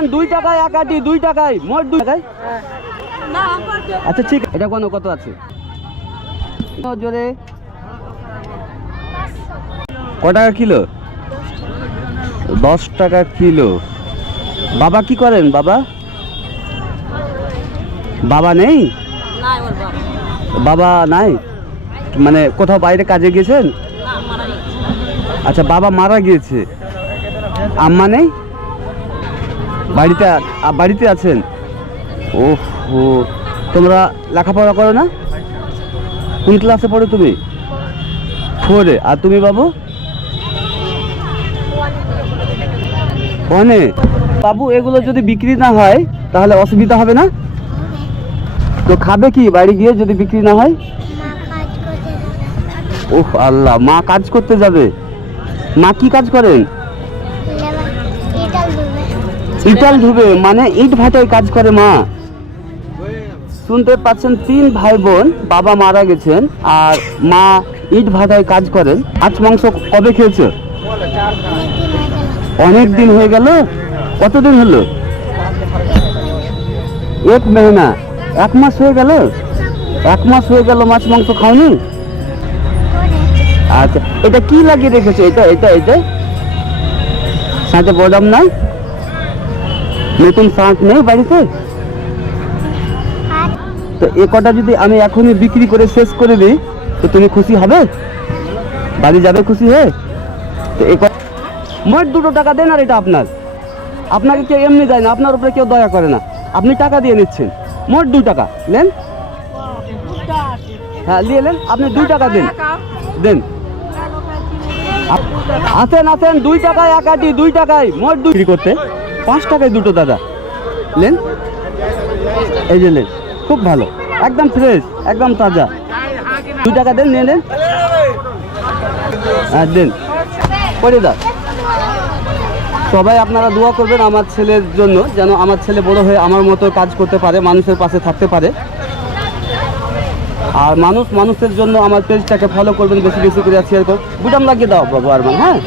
আছেন দুই টাকায় এক আটি দুই টাকায় মোট দুই টাকায়? আচ্ছা ঠিক এটা কোনো কত আছে? জোরে। ক টাকা কিলো? দশ টাকা কিলো। বাবা কি করেন বাবা? বাবা নেই? বাবা। নাই? মানে কোথাও বাইরে কাজে গেছেন আচ্ছা বাবা মারা গিয়েছে। আম্মা নেই? বাড়িতে বাড়িতে আছেন? ও ও তোমরা লেখাপড়া করো না? কোন ক্লাসে পড়ো তুমি? ফোরে আর তুমি বাবু? ওয়ানে বাবু এগুলো যদি বিক্রি না হয় তাহলে অসুবিধা হবে না? তো খাবে কি? বাড়ি গিয়ে যদি বিক্রি না হয়? ওহ আল্লাহ মা কাজ করতে যাবে? মা কি কাজ করেন? ইটাল ধুবে মানে ইট ভাটায় কাজ করে মা। শুনতে পাচ্ছেন, তিন ভাই বোন বাবা মারা গেছেন আর মা ইট ভাটায় কাজ করেন। আজ মাংস কবে খেয়েছে? অনেক দিন হয়ে গেল। কতদিন হলো? এক মহিনা। এক মাস হয়ে গেল? এক মাস হয়ে গেল মাছ মাংস খাওনি? আচ্ছা এটা কি লাগিয়ে রেখেছে? এটা এটা এটা? সাথে বদাম নাই? নতুন শাঁখ নেই বাড়িতে? তো এ কটা যদি আমি এখনই বিক্রি করে শেষ করে দিই তো তুমি খুশি হবে? বাড়ি যাবে খুশি হয়ে? তো এ মোট দুটো টাকা দেন আর এটা আপনার। আপনাকে কেউ এমনি দেয় না আপনার উপরে কেউ দয়া করে না। আপনি টাকা দিয়ে নিচ্ছেন। মোট দু টাকা। নেন। হ্যাঁ নিয়ে নেন। আপনি দুই টাকা দেন। দেন। আছেন আছেন। দুই টাকায় এক আটি দুই টাকায় মোট দুই করতে। পাঁচ টাকায় দুটো দাদা। নেন এই যে নেন খুব ভালো। একদম ফ্রেশ একদম তাজা। দু টাকা দেন, নিয়ে নেন হ্যাঁ দেন। করে দাও। সবাই আপনারা দোয়া করবেন আমার ছেলের জন্য, যেন আমার ছেলে বড় হয়ে আমার মতো কাজ করতে পারে, মানুষের পাশে থাকতে পারে। আর মানুষ, মানুষের জন্য আমার পেজটাকে ফলো করবেন, বেশি বেশি করে শেয়ার করুন বুটাম লাগিয়ে দাও, বাবু আর হ্যাঁ হ্যাঁ?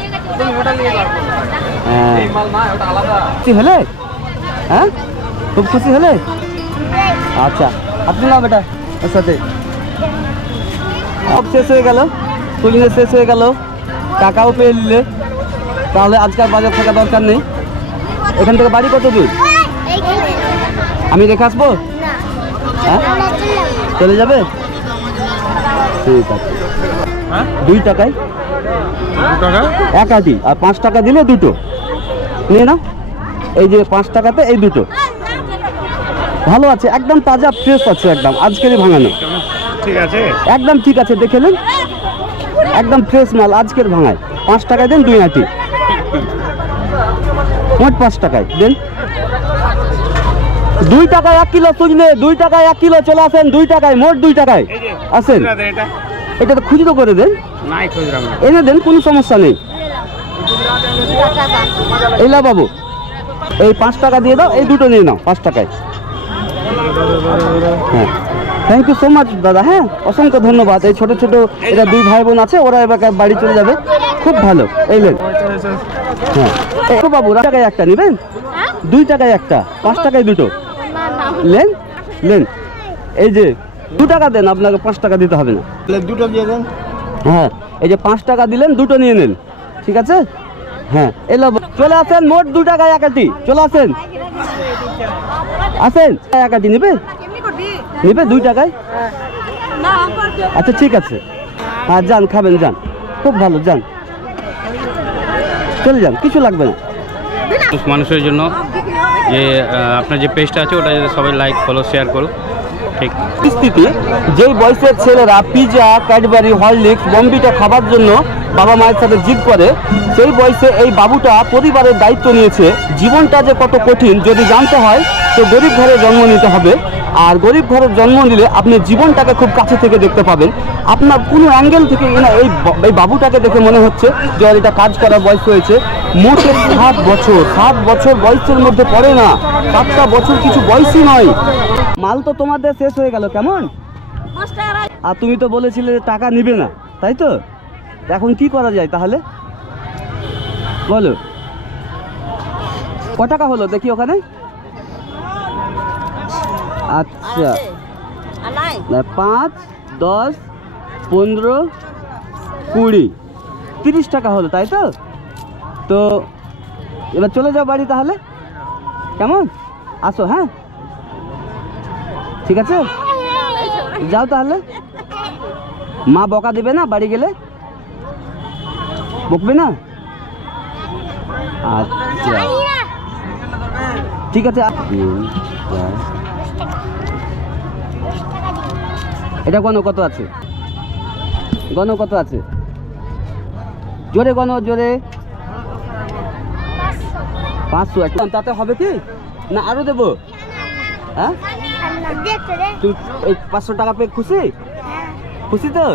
হলে? হ্যাঁ? খুব খুশি হলে? আচ্ছা আপনি না বেটা ওর সাথে। সব শেষ হয়ে গেল তুলিনে শেষ হয়ে গেল। টাকাও পেয়ে নিলে। তাহলে আজকাল বাজার থাকা দরকার নেই। এখান থেকে বাড়ি কত দূর? আমি রেখে আসব? হ্যাঁ? চলে যাবে? ঠিক আছে। দুই টাকায়? এক আটি আর পাঁচ টাকা দিলে দুটো। নিয়ে নাও। এই যে পাঁচ টাকাতে এই দুটো। ভালো আছে একদম তাজা ফ্রেশ আছে একদম। আজকেরই ভাঙানো। ঠিক আছে। একদম ঠিক আছে দেখে নিন। একদম ফ্রেশ মাল আজকের ভাঙায়। পাঁচ টাকায় দেন দুই আটি। মোট পাঁচ টাকায় দেন। দুই টাকায় এক কিলো তুললে দুই টাকায় এক কিলো চলে আসেন দুই টাকায় মোট দুই টাকায়। আসেন। এটা। তো খুচরো করে দেন। এনে দেন কোনো সমস্যা নেই। এলা বাবু এই পাঁচ টাকা দিয়ে দাও এই দুটো নিয়ে নাও পাঁচ টাকায়। হ্যাঁ। থ্যাংক ইউ সো মাচ দাদা হ্যাঁ অসংখ্য ধন্যবাদ। এই ছোট ছোট এরা দুই ভাই বোন আছে ওরা এবার বাড়ি চলে যাবে। খুব ভালো এই লেন। হ্যাঁ। বাবু টাকায় একটা নেবেন? দুই টাকায় একটা পাঁচ টাকায় দুটো। লেন লেন এই যে দু টাকা দেন আপনাকে পাঁচ টাকা দিতে হবে না। দুটো দিয়ে দেন। হ্যাঁ এই যে পাঁচ টাকা দিলেন দুটো নিয়ে নেন ঠিক আছে? হ্যাঁ। এলো চলে আসেন, মোট দু টাকায় একাটি। চলে আসেন। আসেন। একাটি নেবে? নেবে দুই টাকায় আচ্ছা ঠিক আছে। হ্যাঁ যান, খাবেন, যান। খুব ভালো, যান। চলে যান, কিছু লাগবে না। মানুষ- মানুষের জন্য যে আপনার যে পেজটা আছে ওটা সবাই লাইক ফলো শেয়ার করো ঠিক পরিস্থিতি, যেই বয়সের ছেলেরা পিজা, ক্যাডবেরি, হরলিক্স, বম্বিটা খাবার জন্য বাবা মায়ের সাথে জিদ করে, সেই বয়সে এই বাবুটা পরিবারের দায়িত্ব নিয়েছে, জীবনটা যে কত কঠিন, যদি জানতে হয়, তো গরিব ঘরে জন্ম নিতে হবে। আর গরিব ঘরে জন্ম নিলে আপনি জীবনটাকে খুব কাছে থেকে দেখতে পাবেন। আপনার কোনো অ্যাঙ্গেল থেকে না, এই এই বাবুটাকে দেখে মনে হচ্ছে যে ওর এটা কাজ করার বয়স হয়েছে। মোটে সাত বছর সাত বছর বয়সের মধ্যে পড়ে না। সাতটা বছর কিছু বয়সই নয়। মাল তো তোমাদের শেষ হয়ে গেল, কেমন? আর তুমি তো বলেছিলে যে টাকা নিবে না, তাই তো? এখন কি করা যায় তাহলে? বলো। ক টাকা হলো, দেখি ওখানে। আচ্ছা। পাঁচ দশ পনেরো কুড়ি। তিরিশ টাকা হলো তাই তো? তো এবার চলে যাও বাড়ি তাহলে। কেমন? আসো হ্যাঁ? ঠিক আছে? যাও তাহলে। মা বকা দেবে না বাড়ি গেলে? বকবে না? আচ্ছা। ঠিক আছে এটা গণ কত আছে? গণ কত আছে? জোরে গণ জোরে। পাঁচশো। একটা তাতে হবে কি? না আরও দেবো? হ্যাঁ? তুমি এই পাঁচশো টাকা পেয়ে খুশি? খুশি তো?